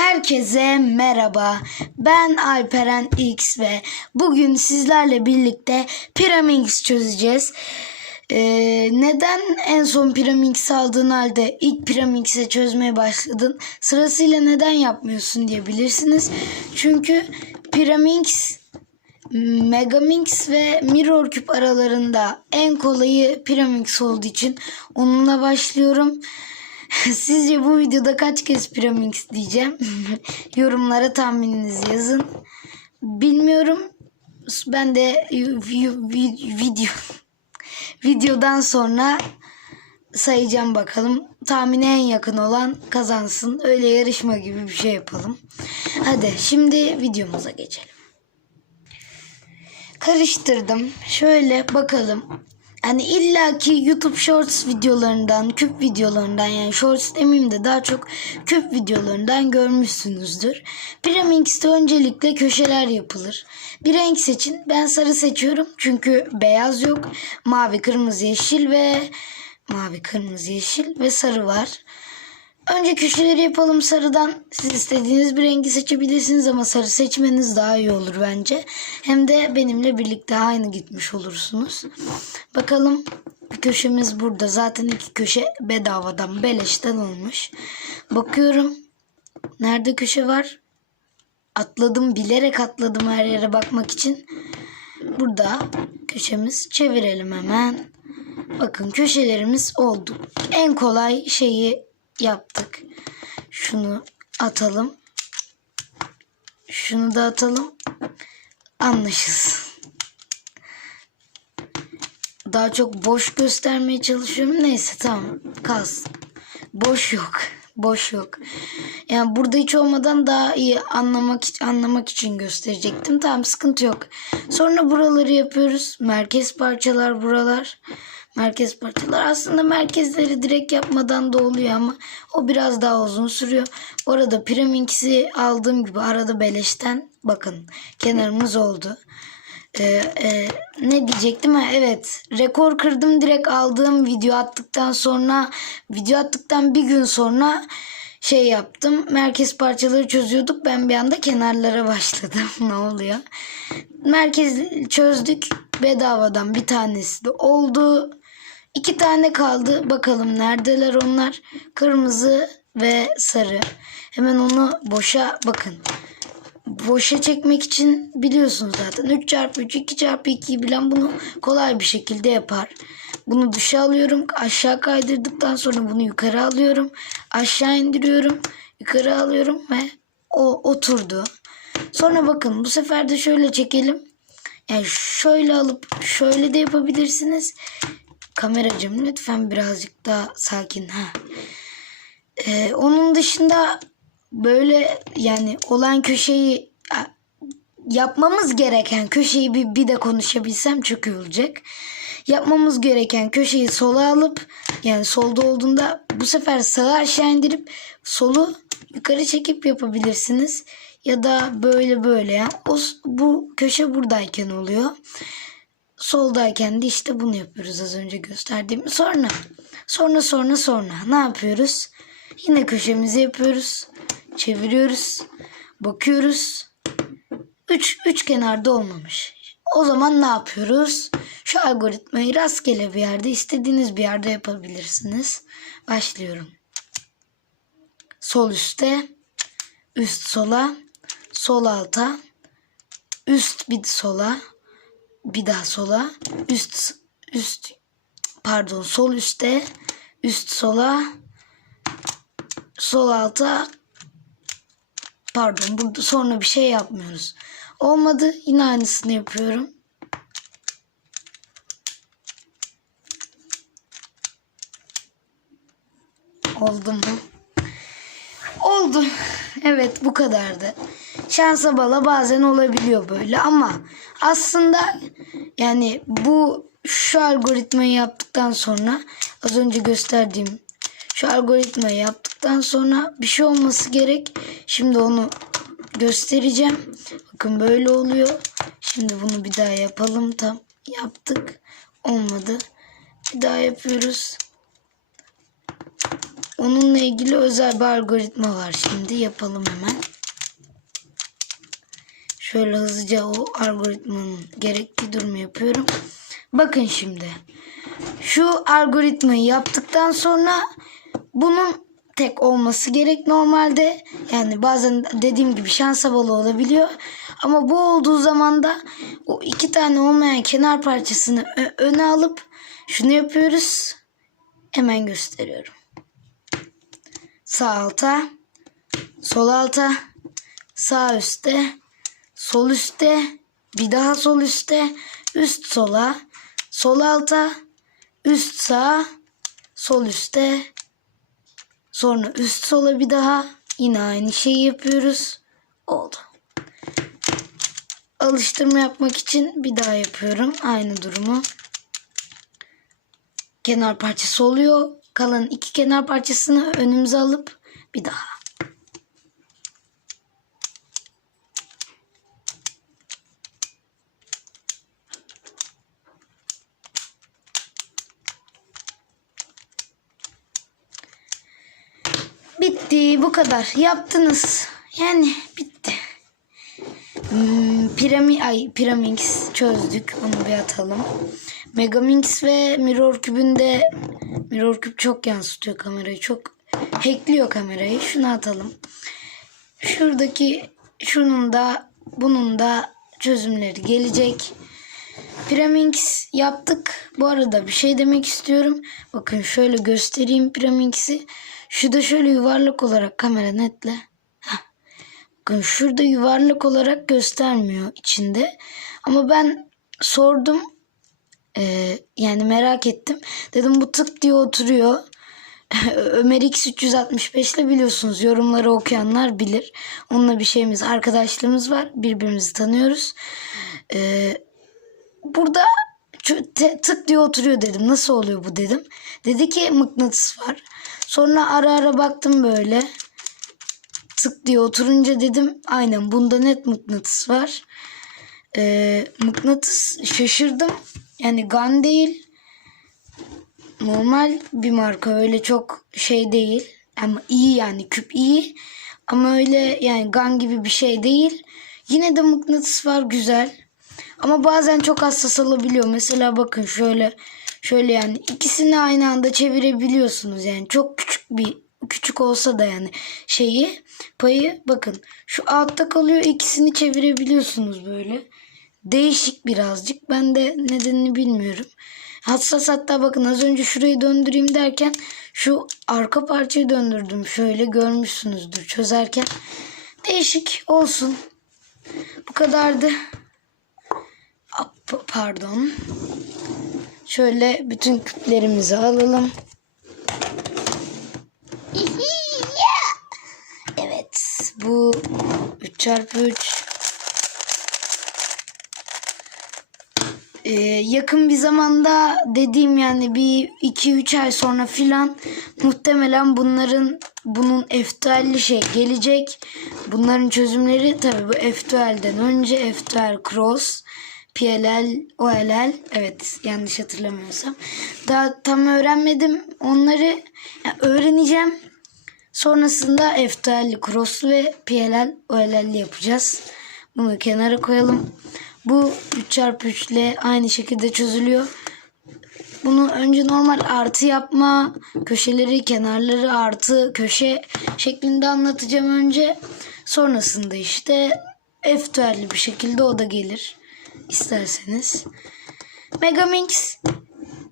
Herkese merhaba. Ben Alperen X ve bugün sizlerle birlikte Pyraminx çözeceğiz. Ee, neden en son Pyraminx aldığın halde ilk Pyraminx'e çözmeye başladın? Sırasıyla neden yapmıyorsun diyebilirsiniz. Çünkü Pyraminx Megaminx ve Mirror Cube aralarında en kolayı Pyraminx olduğu için onunla başlıyorum. Sizce bu videoda kaç kez Pyraminx diyeceğim? Yorumlara tahmininizi yazın. Bilmiyorum. Ben de video videodan sonra sayacağım bakalım. Tahmine en yakın olan kazansın. Öyle yarışma gibi bir şey yapalım. Hadi şimdi videomuza geçelim. Karıştırdım. Şöyle bakalım. Hani illaki YouTube Shorts videolarından, küp videolarından yani Shorts demeyeyim de daha çok küp videolarından görmüşsünüzdür. Pyraminx'te öncelikle köşeler yapılır. Bir renk seçin. Ben sarı seçiyorum çünkü beyaz yok. Mavi, kırmızı, yeşil ve mavi, kırmızı, yeşil ve sarı var. Önce köşeleri yapalım sarıdan. Siz istediğiniz bir rengi seçebilirsiniz ama sarı seçmeniz daha iyi olur bence. Hem de benimle birlikte aynı gitmiş olursunuz. Bakalım bir köşemiz burada. Zaten iki köşe bedavadan, beleşten olmuş. Bakıyorum. Nerede köşe var? Atladım, bilerek atladım her yere bakmak için. Burada köşemiz. Çevirelim hemen. Bakın köşelerimiz oldu. En kolay şeyi yaptık. Şunu atalım. Şunu da atalım. Anlaşılsın. Daha çok boş göstermeye çalışıyorum. Neyse tamam kalsın. Boş yok. Boş yok. Yani burada hiç olmadan daha iyi anlamak anlamak için gösterecektim. Tamam sıkıntı yok. Sonra buraları yapıyoruz. Merkez parçalar buralar merkez parçalar. Aslında merkezleri direkt yapmadan da oluyor ama o biraz daha uzun sürüyor. Orada Pyraminx'i aldığım gibi arada beleşten bakın kenarımız oldu. Ee, e, ne diyecektim? Ha evet rekor kırdım direkt aldığım video attıktan sonra video attıktan bir gün sonra şey yaptım. Merkez parçaları çözüyorduk. Ben bir anda kenarlara başladım. Ne oluyor? Merkez çözdük. Bedavadan bir tanesi de oldu İki tane kaldı. Bakalım neredeler onlar? Kırmızı ve sarı. Hemen onu boşa bakın. Boşa çekmek için biliyorsunuz zaten. 3 çarpı 3, 2 çarpı 2'yi bilen bunu kolay bir şekilde yapar. Bunu dışa alıyorum. Aşağı kaydırdıktan sonra bunu yukarı alıyorum. Aşağı indiriyorum. Yukarı alıyorum ve o oturdu. Sonra bakın bu sefer de şöyle çekelim. Yani şöyle alıp şöyle de yapabilirsiniz. Kameracım lütfen birazcık daha sakin. Ha. Ee, onun dışında böyle yani olan köşeyi yapmamız gereken köşeyi bir, bir de konuşabilsem çok iyi olacak. Yapmamız gereken köşeyi sola alıp yani solda olduğunda bu sefer sağı aşağı indirip solu yukarı çekip yapabilirsiniz. Ya da böyle böyle yani o, bu köşe buradayken oluyor soldayken de işte bunu yapıyoruz az önce gösterdiğim. Sonra sonra sonra sonra ne yapıyoruz? Yine köşemizi yapıyoruz. Çeviriyoruz. Bakıyoruz. Üç, üç kenarda olmamış. O zaman ne yapıyoruz? Şu algoritmayı rastgele bir yerde istediğiniz bir yerde yapabilirsiniz. Başlıyorum. Sol üstte, üst sola, sol alta, üst bir sola, bir daha sola üst üst pardon sol üstte üst sola sol alta pardon burada sonra bir şey yapmıyoruz. Olmadı yine aynısını yapıyorum. Oldu mu? Oldu. Evet bu kadardı. Şansa bala bazen olabiliyor böyle ama aslında yani bu şu algoritmayı yaptıktan sonra az önce gösterdiğim şu algoritmayı yaptıktan sonra bir şey olması gerek. Şimdi onu göstereceğim. Bakın böyle oluyor. Şimdi bunu bir daha yapalım. Tam yaptık. Olmadı. Bir daha yapıyoruz. onunla ilgili özel bir algoritma var şimdi. Yapalım hemen. Şöyle hızlıca o algoritmanın gerektiği durumu yapıyorum. Bakın şimdi. Şu algoritmayı yaptıktan sonra bunun tek olması gerek normalde. Yani bazen dediğim gibi şansa bağlı olabiliyor. Ama bu olduğu zaman da o iki tane olmayan kenar parçasını öne alıp şunu yapıyoruz. Hemen gösteriyorum. Sağ alta, sol alta, sağ üstte, sol üstte, bir daha sol üstte, üst sola, sol alta, üst sağ, sol üstte, sonra üst sola bir daha yine aynı şeyi yapıyoruz. Oldu. Alıştırma yapmak için bir daha yapıyorum aynı durumu. Kenar parçası oluyor. Kalan iki kenar parçasını önümüze alıp bir daha. Bu kadar. Yaptınız. Yani bitti. Hmm, Pirami, ay Pyraminx çözdük. Onu bir atalım. Megaminx ve Mirror Cube'ünde Mirror Cube çok yansıtıyor kamerayı. Çok hackliyor kamerayı. Şunu atalım. Şuradaki şunun da bunun da çözümleri gelecek. Pyraminx yaptık. Bu arada bir şey demek istiyorum. Bakın şöyle göstereyim Pyraminx'i. Şu da şöyle yuvarlak olarak kamera netle. Heh. Bakın şurada yuvarlak olarak göstermiyor içinde. Ama ben sordum. Ee, yani merak ettim. Dedim bu tık diye oturuyor. Ömer X 365 ile biliyorsunuz yorumları okuyanlar bilir. Onunla bir şeyimiz arkadaşlığımız var. Birbirimizi tanıyoruz. Ee, burada tık diye oturuyor dedim. Nasıl oluyor bu dedim. Dedi ki mıknatıs var. Sonra ara ara baktım böyle. Tık diye oturunca dedim aynen bunda net mıknatıs var. Ee, mıknatıs şaşırdım. Yani GAN değil. Normal bir marka öyle çok şey değil. Ama iyi yani küp iyi. Ama öyle yani GAN gibi bir şey değil. Yine de mıknatıs var güzel. Ama bazen çok hassas olabiliyor. Mesela bakın şöyle şöyle yani ikisini aynı anda çevirebiliyorsunuz. Yani çok küçük bir küçük olsa da yani şeyi payı bakın şu altta kalıyor ikisini çevirebiliyorsunuz böyle. Değişik birazcık. Ben de nedenini bilmiyorum. Hassas hatta bakın az önce şurayı döndüreyim derken şu arka parçayı döndürdüm. Şöyle görmüşsünüzdür çözerken. Değişik olsun. Bu kadardı. Pardon. Şöyle bütün küplerimizi alalım. Evet. Bu 3x3 Ee, yakın bir zamanda dediğim yani bir 2-3 ay sonra filan muhtemelen bunların bunun F2L'li şey gelecek. Bunların çözümleri tabii bu F2L'den önce F2L Cross PLL, OLL evet yanlış hatırlamıyorsam. Daha tam öğrenmedim. Onları yani öğreneceğim. Sonrasında F2L'li Cross ve PLL, OLL'li yapacağız. Bunu kenara koyalım. Bu 3x3 ile aynı şekilde çözülüyor. Bunu önce normal artı yapma, köşeleri, kenarları artı, köşe şeklinde anlatacağım önce. Sonrasında işte F2L'li bir şekilde o da gelir. İsterseniz. Megaminx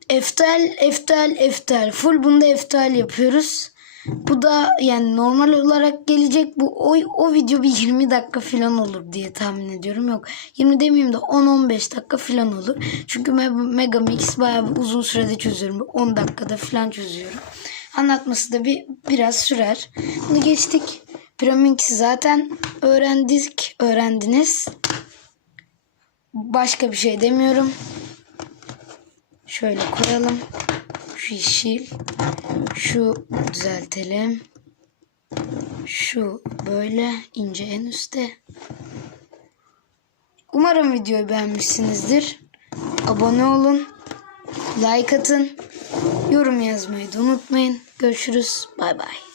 F2L, F2L, F2L. Full bunda F2L yapıyoruz. Bu da yani normal olarak gelecek. Bu o, o video bir 20 dakika falan olur diye tahmin ediyorum. Yok 20 demeyeyim de 10-15 dakika falan olur. Çünkü Me- Megamix bayağı bir uzun sürede çözüyorum. 10 dakikada falan çözüyorum. Anlatması da bir biraz sürer. Bunu geçtik. Pyraminx'i zaten öğrendik, öğrendiniz. Başka bir şey demiyorum. Şöyle koyalım. Şu yeşil. Şu düzeltelim. Şu böyle ince en üstte. Umarım videoyu beğenmişsinizdir. Abone olun. Like atın. Yorum yazmayı da unutmayın. Görüşürüz. Bay bay.